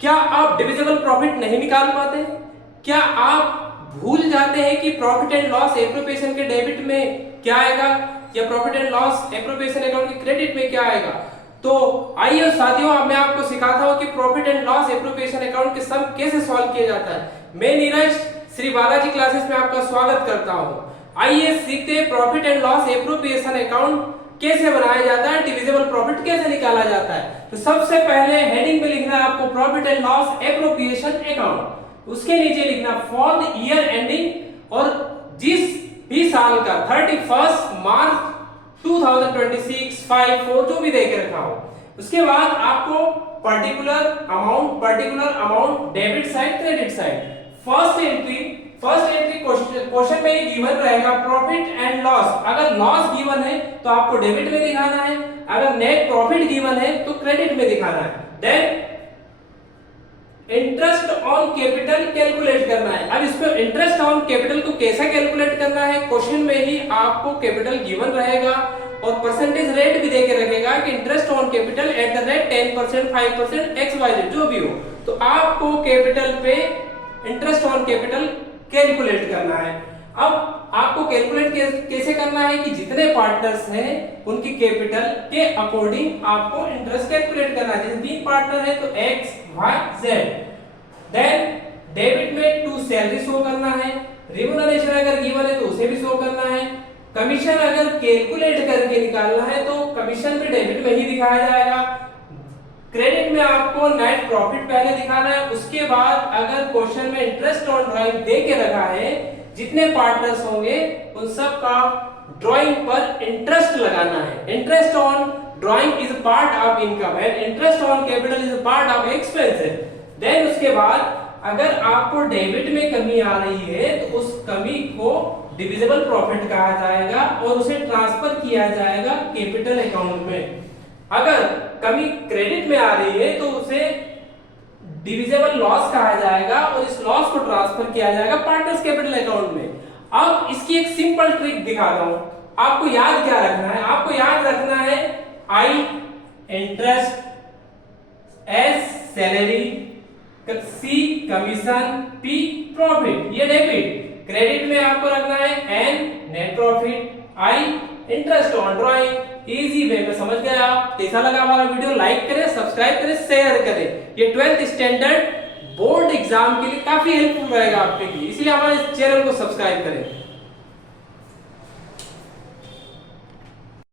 क्या आप divisible profit नहीं निकाल पाते? क्या आप भूल जाते हैं कि प्रॉफिट एंड लॉस एप्रोप्रिएशन के डेबिट में क्या आएगा या profit and loss appropriation account के क्रेडिट में क्या आएगा? तो आइए साथियों, अब मैं आपको सिखाता हूं कि profit and loss appropriation account के सम कैसे सॉल्व किया जाता है। मैं नीरज श्री बालाजी क्लासेस में आपका स्वागत करता हूं। आइए सीखते हैं profit and loss appropriation account कैसे बनाया जाता है, डिविजिबल प्रॉफिट कैसे निकाला जाता है। तो सबसे पहले हेडिंग में लिखना है आपको profit and loss appropriation account, उसके नीचे लिखना फॉर द ईयर एंडिंग, और जिस भी साल का 31 मार्च 2026, 5, 4 जो भी देके रखा हो। उसके बाद आपको particular amount debit side credit side. First entry question में ये गिवन रहेगा प्रॉफिट एंड लॉस। अगर लॉस गिवन है तो आपको डेबिट में दिखाना है, अगर नेट प्रॉफिट गिवन है तो क्रेडिट में दिखाना है। Then interest on capital calculate करना है। अब इसमें इंटरेस्ट ऑन कैपिटल को कैसे कैलकुलेट करना है, क्वेश्चन में ही आपको कैपिटल गिवन रहेगा और परसेंटेज रेट भी देके रखेगा कि interest on capital at the rate 10%, 5%, XYZ जो भी हो। तो आपको कैपिटल पे इंटरेस्ट ऑन कैपिटल कैलकुलेट करना है। अब आपको कैलकुलेट कैसे करना है कि जितने पार्टनर्स हैं उनकी कैपिटल के अकॉर्डिंग आपको इंटरेस्ट कैलकुलेट करना है। जैसे 3 पार्टनर है तो X, Y, Z। Then debit में 2 सैलरी शो करना है, रिम्यूनरेशन अगर गिवन है तो उसे भी शो करना है, कमीशन अगर कैलकुलेट करके निकालना है तो कमीशन भी डेबिट में ही दिखाया जाएगा। क्रेडिट में आपको नेट प्रॉफिट पहले दिखाना है, उसके बाद अगर क्वेश्चन में इंटरेस्ट ऑन ड्राइंग दे के रखा है जितने पार्टनर्स होंगे उन सब का ड्राइंग पर इंटरेस्ट लगाना है। Interest on drawing is part of income and interest on capital is part of expenses. Then उसके बाद अगर आपको डेबिट में कमी आ रही है तो उस कमी को डिविजिबल प्रॉफिट कहा जाएगा और उसे ट्रांसफर किया जाएगा कैपिटल अकाउंट में। अगर कमी क्रेडिट में आ रही है तो उसे डिविजिबल लॉस कहा जाएगा और इस लॉस को ट्रांसफर किया जाएगा पार्टनर्स कैपिटल अकाउंट में। अब इसकी एक सिंपल ट्रिक दिखाता हूं। आपको याद क्या रखना है? आपको याद रखना है I interest, S salary, C commission, P profit, ये डेबिट। क्रेडिट में आपको रखना है N net profit, I interest on drawing. Easy way में समझ गए आप? कैसा लगा हमारा वीडियो? लाइक करें, सब्सक्राइब करें, शेयर करें। ये 12th स्टैंडर्ड बोर्ड एग्जाम के लिए काफी हेल्पफुल रहेगा आपके लिए, इसलिए हमारे चैनल को सब्सक्राइब करें।